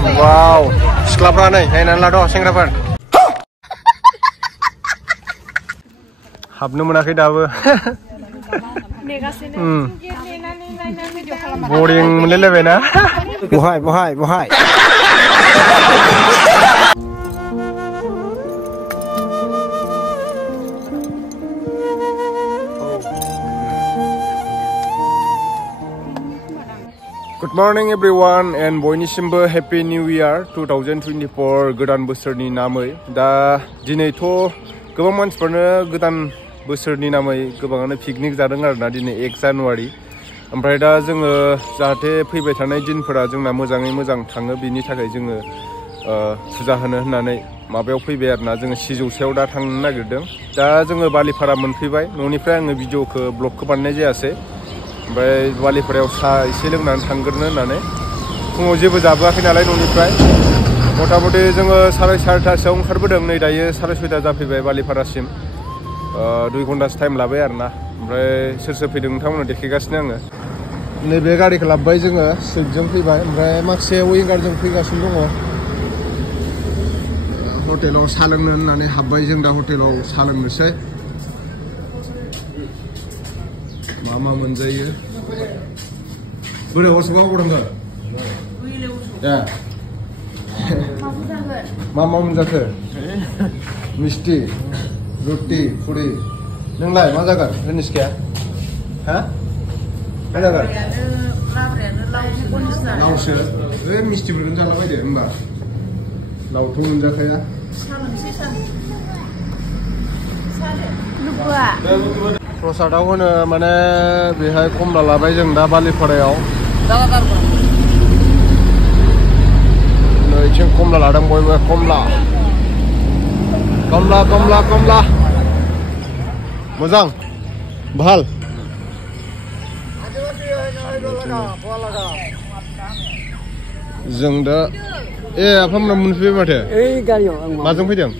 Wow, siklapra नै नायनानै लाद' सेंग्राफोर हाबनो मोनाखै दाबो बोरिं मोनलायलायबायना बहाय Good morning everyone and बयनिसिमबो Happy New Year 2024 गोदान बोसोरनि नामै दा दिनैथ' गोबां मानसिफोरानो गोदान बोसोरनि नामै गोबाङानो पिकनिक जादों आरोना दिनै 1 जानुवारि ओमफ्राय दा जोङो जाहाथे फैबाय थानाय दिनफोरा जोंना मोजाङै मोजां थाङो बिनि थाखाय जोङो फुजा होनो होननानै माबायाव फैबाय आरोना जोङो सिजौसायाव दा थांनो नागिरदों दा जोङो बालिपारा मोनफैबाय न'निफ्राय आङो भिडिअखौ ब्लगखौ बानायनाय जायासै ओमफ्राय बालिपारायाव सा एसे लोंनानै थांग्रोनो होननानै फुङाव जेबो जाबोआखै नालाय न'निफ्राय मथा-मथि जोङो 4:30 ओंखारबोदों नै दायो 6:30 जाफैबाय बालिपारासिम 2 घन्टासो टाइम लाबाय आरोना ओमफ्राय सोर फैदों नोंथांमोननो देखायगासिनो आङो नैबे गारिखौ लाबोबाय जोङो स्विफ्टजों फैबाय ओमफ्राय माखासे विंगारजों फैगासिनो दङ हटेलाव सा लोंनो होननानै हाबबाय जों दा हटेलाव सा लोंनोसै मा मोनजायो बोरै असुखा अबाव थांगोन मा मोनजाखो मिस्टि रुटि फुरि नोंलाय मा जागोन जिनिसखा हा मा जागोन लावसो मिस्टिफोरखौनो जाला बायदो होमबा लावथ' मोनजाखाया प्रसादाव होनो माने बेहाय कमला लाबाय जों दा बालिपारायाव नैथिं कमला लादों बयबो कमला मोजां भाल जों दा आफामोना मोनफैबाय माथो माजों फैदों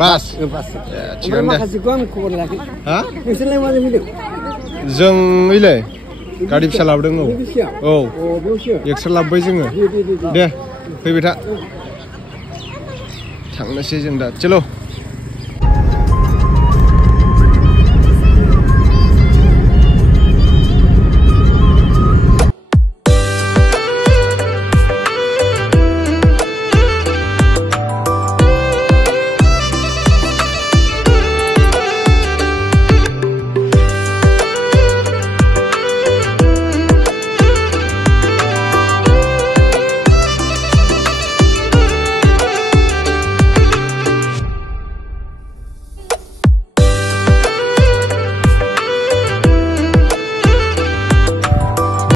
बास थिगानो दे हा जों ओइलाय गारि फिसा लाबोदों औ एक्सट्रा लाबोबाय जोङो दे फैबाय था थांनोसै जों दा चलो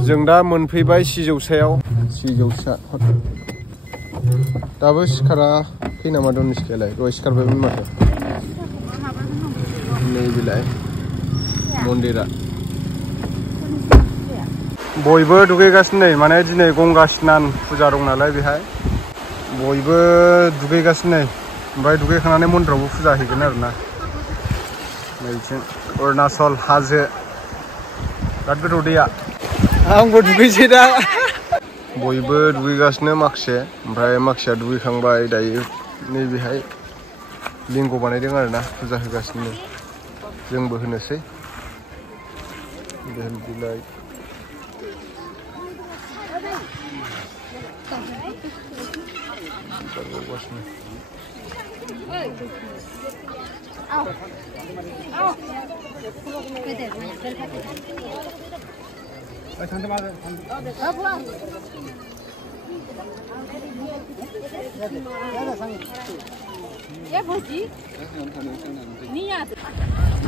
जों दा मोनफैबाय सिजौसा दाबो सिखाराखै नामा दं सिखायालाय दहाय सिखारबायमोन माथो नैबेलाय मन्दिरा बयबो दुगैगासिनो नै माने दिनै गंगा स्नान फुजा दं नालाय बेहाय बयबो दुगैगासिनो नै ओमफ्राय दुगैखांनानै मन्दिरावबो फुजा हैगोन आरोना नैथिं अरुणाचल हाजो बिराद गोथौ दैया आंबो दुगैसै दा बयबो दुगैगासिनो माखासे ओमफ्राय माखासेया दुगैखांबाय दायो नैबेहाय लिंग बानायदों आरोना फुजा होगासिनो जोंबो होनोसै बिलाइ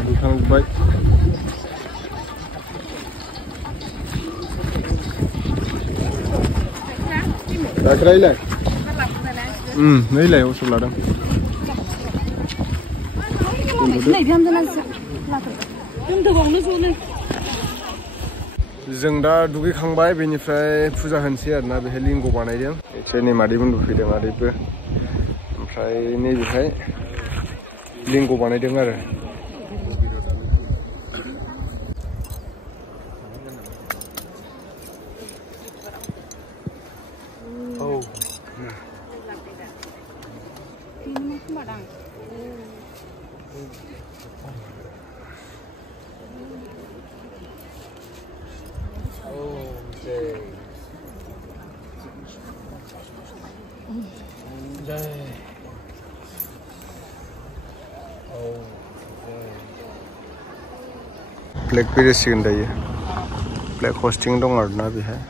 बुखांजोब्बाय गाइखेरालाय नैलाय असुख लादों जों दा दुगैखांबाय बेनिफ्राय फुजा होनोसै आरोना बेहाय लिंग बानायदों एसे नै मादैमोनबो फैदों आदैबो ओमफ्राय नैबेहाय लिंग बानायदों आरो ब्लेक बेरेसिगोन दायो ब्लेक हस्टिं दं आरोना बेहाय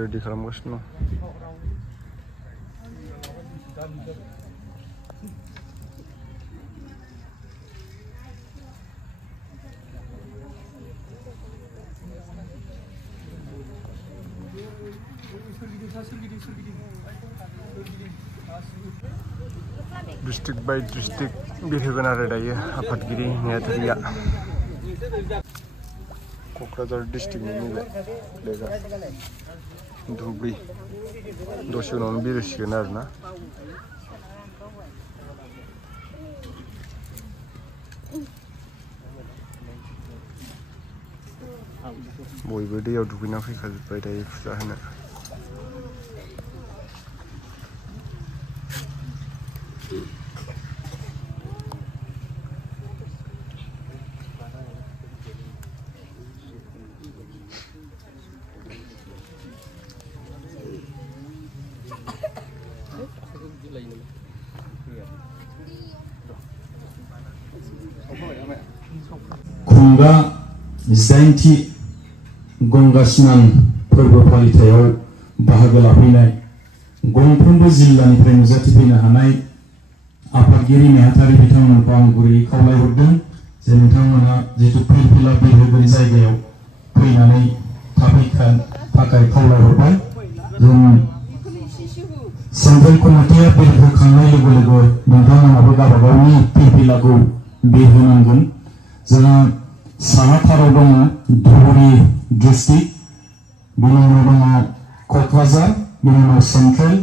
रेडि खालामगासिनो दं डिस्ट्रिक्ट बाय डिस्ट्रिक्ट बिरहोगोन आरो दायो आफादगिरि नेहाथारिया क'क्राझार डिस्ट्रिक्टनि नैबे फ्लेगा धुब्रि दसे उनावनो बिरहोसिगोन आरोना बयबो दैयाव दुगैना फैखाजोब्बाय दायो फुजा होनो खुंगा 9थि गंगा स्नान फोरबो फालिथायाव बाहागो लाफैनाय गंफ्रोमबो जिल्लानिफ्राय नुजाथिफैनो हानाय आफादगिरि नेहाथारि बिथांमोनखौ आं गुरैयै खावलायहरदों जे नोंथांमोना जितु फिरफिला बिरहोगोन जायगायाव फैनानै थाखाय खावलायहरबाय जों सेन्ट्रेल कमिटिया बिरहोखांनाय लोगो लोगो नोंथांमोनाबो गावबागावनि फिरफिलाखौ बिरहोनांगोन जोंहा साहाथाराव दङ धुबुरी डिस्ट्रिक्ट बिनि उनाव दङ क'क्राझार बिनि उनाव सेन्ट्रेल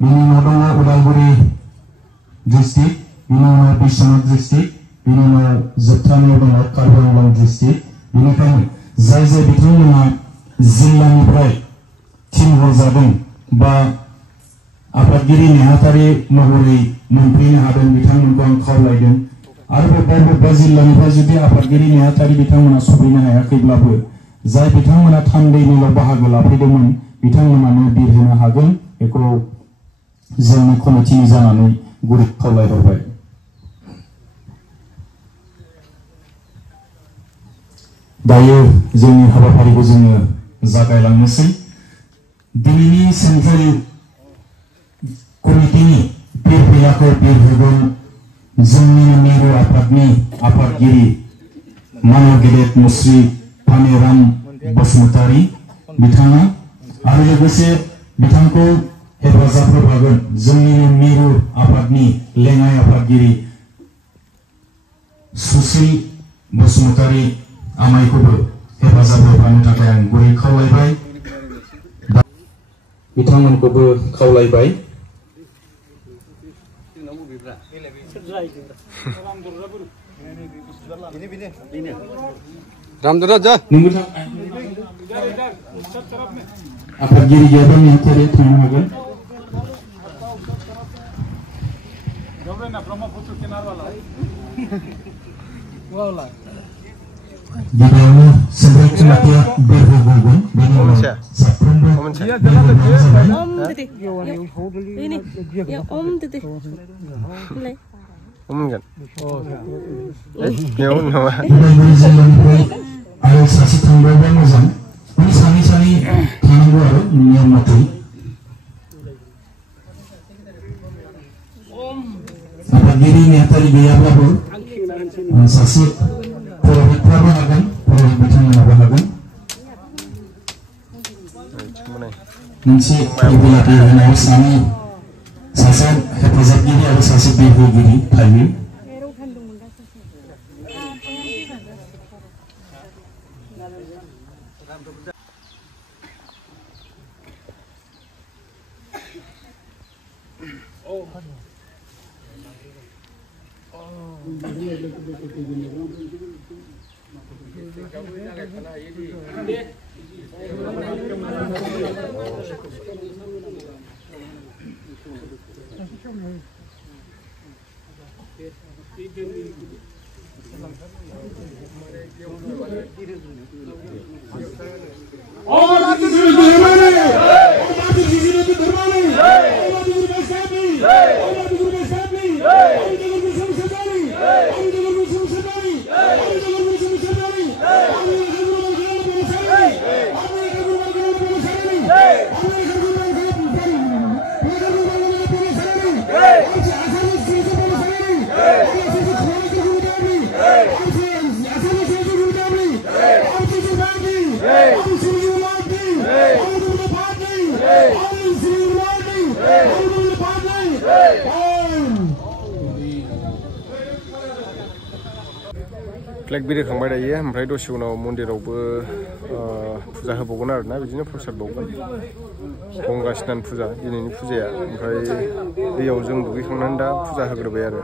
बिनि उनाव दङ उदालगुरि डिस्ट्रिक्ट बिनि उनाव बिश्वनाथ डिस्ट्रिक्ट बिनि उनाव जोबथानायाव दङ कार्बि आंलं डिस्ट्रिक्ट बेनिखायनो जाय बिथांमोना जिल्लानिफ्राय थिनहरजादों बा आफादगिरि नेहाथारि महरै मोनफैनो हादों बिथांमोनखौ आं खावलायदों आरो बबेबा जिल्लानिफ्राय जुदि आफादगिरि नेहाथारि बिथांमोना सफैनो हायाखैब्लाबो जाय बिथांमोना थान्दैनिल' बाहागो लाफैदोंमोन बिथांमोनानो बिरहोनो हागोन बेखौ जोंनि कमिटिनि जानानै गुरै खावलायहरबाय दायो जोंनि हाबाफारिखौ जोङो जागायलांनोसै दिनैनि सेन्ट्रेल कमिटिनि फिरफिलाखौ बिरहोगोन जोंनि मिरु आफादनि आफादगिरि मानव गेदेर मुस्रि पानेराम बसुमतारी बिथाङा आरो लोगोसे बिथांखौ हेफाजाब होफागोन जोंनि मिरु आफादनि लेङाइ आफादगिरि सुशील बसुमतारी आमायखौबो हेफाजाब होफानो थाखाय आं गुरै खावलायबाय बिथांमोनखौबो खावलायबाय आफादगिरि गैयाबा नेहाथारि थांनो हागोन गिबियावनो सेन्ट्रेल कमिटिया बिरहोगोन बेनि उनाव साफ्रोमबो आरो सासे थांबायबा मोजां सानै थानांगौ आरो नियम मथे आफादगिरि नेहाथारि गैयाब्लाबो सासे पुर'हितफ्राबो हागोन पुर'हित बिथांमोनाबो हागोन मोनसे फिरफिला बिरहोनायाव सासे हेफाजाबगिरि आरो सासे बिरहोगिरि थायो फ्लेग बिरखांबाय दायो ओमफ्राय दसे उनाव मन्दिरावबो फुजा होबावगोन आरोना बिदिनो प्रसाद बावगोन गंगा स्नान फुजा दिनैनि फुजाया ओमफ्राय दैयाव जों दुगैखांनानै दा फुजा होग्रोबाय आरो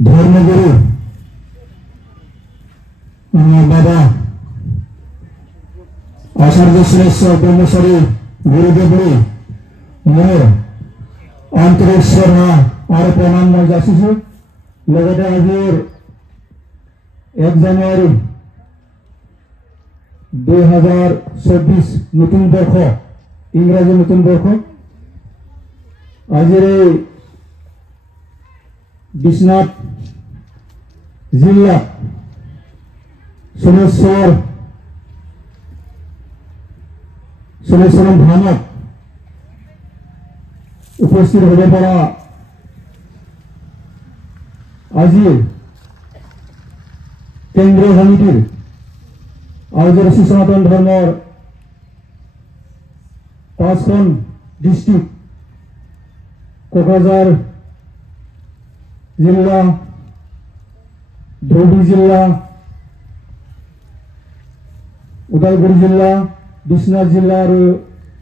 धर्मगुरु बाबा आचार्य श्रेष्ठ ब्रह्मचारी गुरुदेवनि मुङाव आन्तरिक श्रद्धा आरो प्रणाम जासियो लोगोसे हाजिर 1 जानुवारि 2024 नतुन बर्ष इंराजी नतुन बर्ष आजिर बिश्वनाथ जिल्ला सोलेश्वरम भामत उपस्थित होने पड़ा आज केंद्रीय समिति आदिवासी सनातन धर्म 5 डिस्ट्रिक्ट कक्राझार जिल्ला धुबरी जिल्ला उदालगुरि जिल्ला बिश्वनाथ जिल्ला और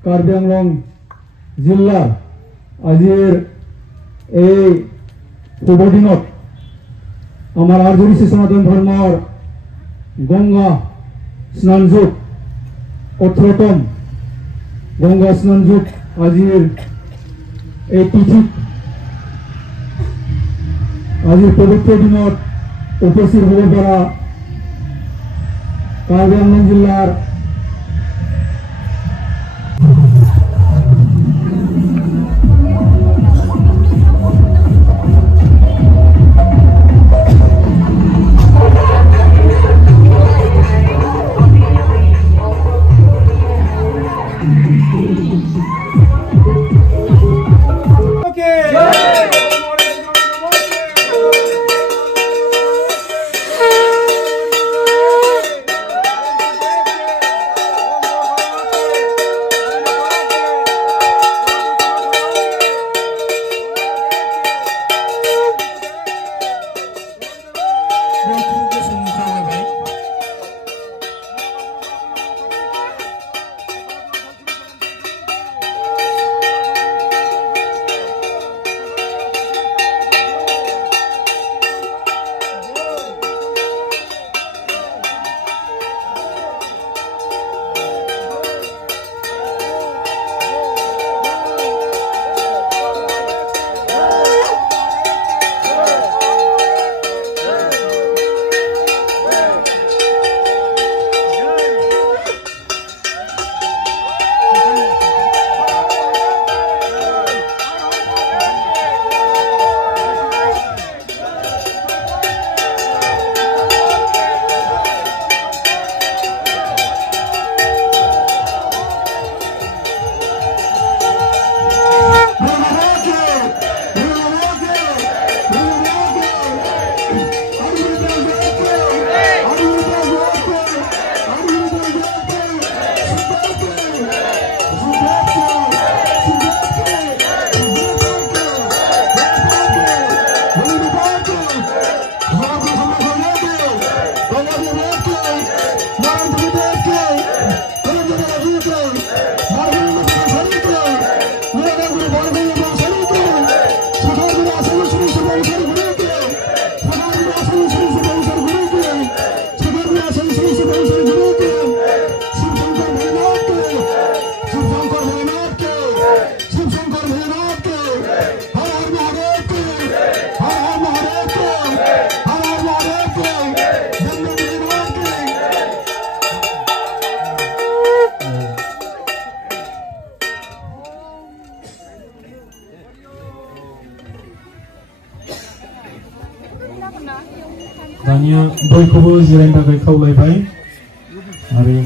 कार्बि आंलं जिल्ला आजिर এই শুভ দিনত আমার আদিবাসী সনাতন ধর্মের গঙ্গা স্নান যুগ 18তম গঙ্গা স্নান যুগ আজির এই তিথি আজির পবিত্র দিনত উপস্থিত হব পৰা कार्बि आंलं जिल्लार दानिया बयखौबो जिरायनो थाखाय खावलायबाय आरो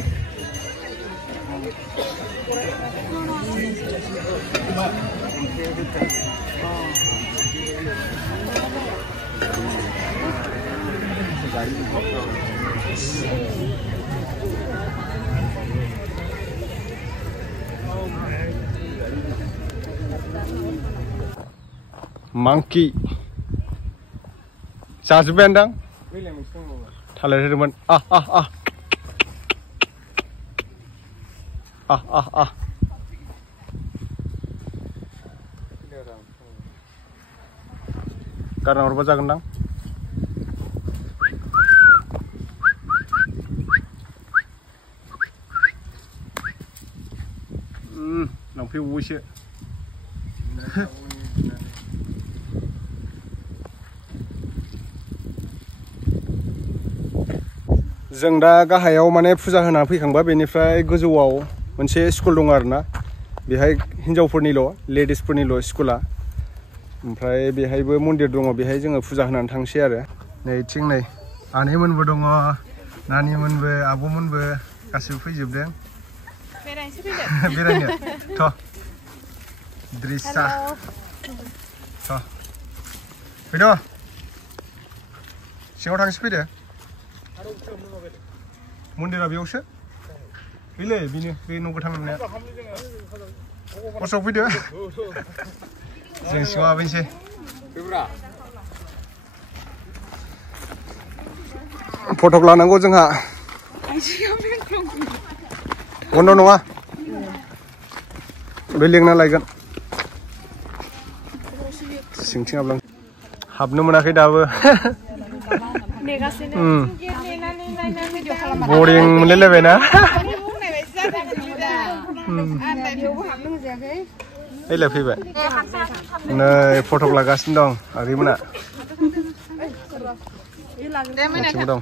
Monkey. Jajoब्बाय दां थालिर होदोंमोन गारना हरबा जागोन दां लांफैबावबायसो जों दा गाहायाव माने फुजा होना फैखांबा बेनिफ्राय गोजौआव मोनसे स्कुल दं आरोना बेहाय हिन्जावफोरनिल' लेडिसफोरनिल' स्कुला ओमफ्राय बेहायबो मन्दिर दङ बेहाय जोङो फुजा होनानै थांसै आरो नैथिं नै आनैमोनबो दङ नानिमोनबो आब'मोनबो गासिबो फैजोबदों बेरायनो थ' द्रिसा थ' फैद' सिङाव थांसै फैदो मन्दिरा बेयावसो बेलै बेनो बे न' गोथां नुनाया खरसआव फैदो जों सिङाव हाबैनोसै फटक लानांगौ जोंहा बन्द' नङा बे लेंना लायगोन सिंथिं हाबनो मोनाखै दाबो बरिं मोनलायलायबायना फैलाय फैबाय नै फटक लागासिनो दं आगैमोना दं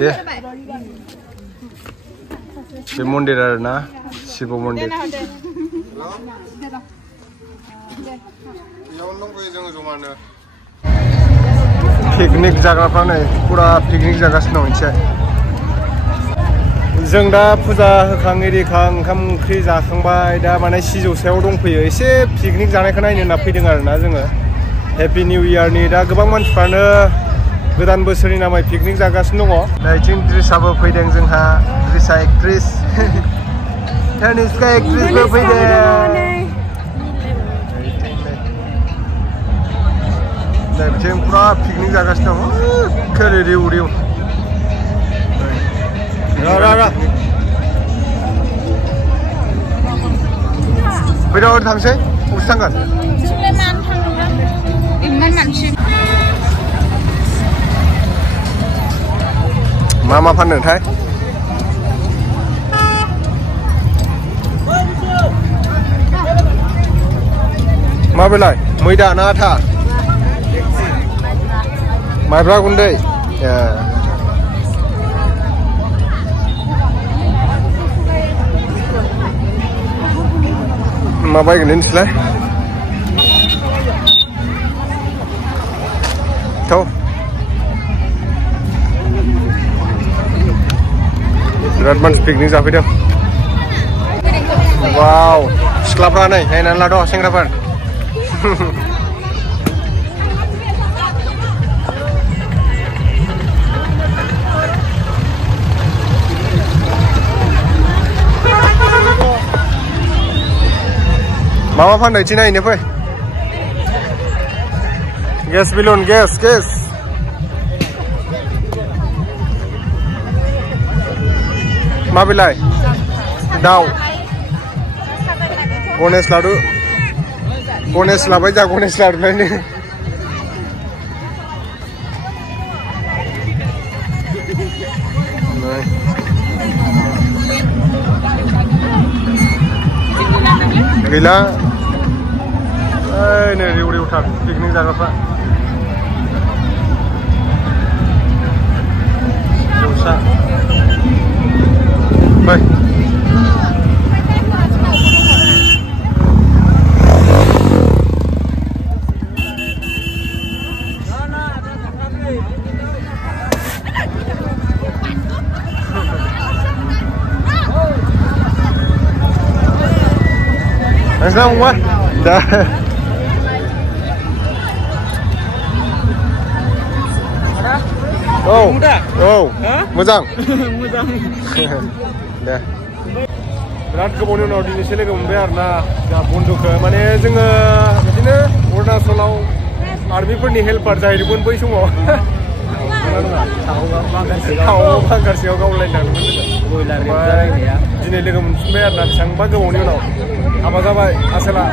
दे बे मन्दिर आरोना शिव मन्दिर बेयावनो दंफैयो जोङो जमानो पिकनिक जाग्राफ्रा नै पुरा पिकनिक जागासिनो दं मोनसे जों दा फुजा होखां एरिखां ओंखाम ओंख्रि जाखांबाय दा माने सिजौसायाव दंफैयो एसे पिकनिक जानायखौ नायनो होनना फैदों आरोना जोङो हेपि निउ इयारनि दा गोबां मानसिफ्रानो गोदान बोसोरनि नामै पिकनिक जागासिनो दङ दा बिथिं द्रिसाबो फैदों जोंहा द्रिसा एक्ट्रिस तनिष्का एक्ट्रिसबो फैदों बिथिं पुरा पिकनिक जागासिनो दं खोरै रिउ रिउ फैदो ओरै थांसै बबेसो थांगोन मा मा फानदोंथाय माबेलाय मैदा ना आथा माइब्रा गुन्दै मा बायगोन नोंसोरलाय थ' बिराद मानसि पिकनिक जाफैदों वाव सिख्लाफ्रा नै नायनानै लाद' सेंग्राफोर मामा फानदों इथिं नायनो फै गेस बेलुन गेस माबेलाय दाउ गणेश लादु गणेश लाबाय जा गणेश लादुलायनो गैला नै रिउ रिउ थार पिकनिक जाग्राफ्रा जौसा फै Nggak mau, dah. औ औ मोजां मोजां दे बिराद गोबावनि उनाव दिनैसो लोगो मोनबाय आरोना जोंहा बन्दुखौ माने जोङो बिदिनो अरुणाचलाव आर्मिफोरनि हेल्पार जाहैदोंमोन बै समाव बांगारसेयाव गावलायनांदोंमोन जोङो दिनै लोगो मोनफिनबाय आरोना बेसेबांबा गोबावनि उनाव हाबा जाबाय आसोला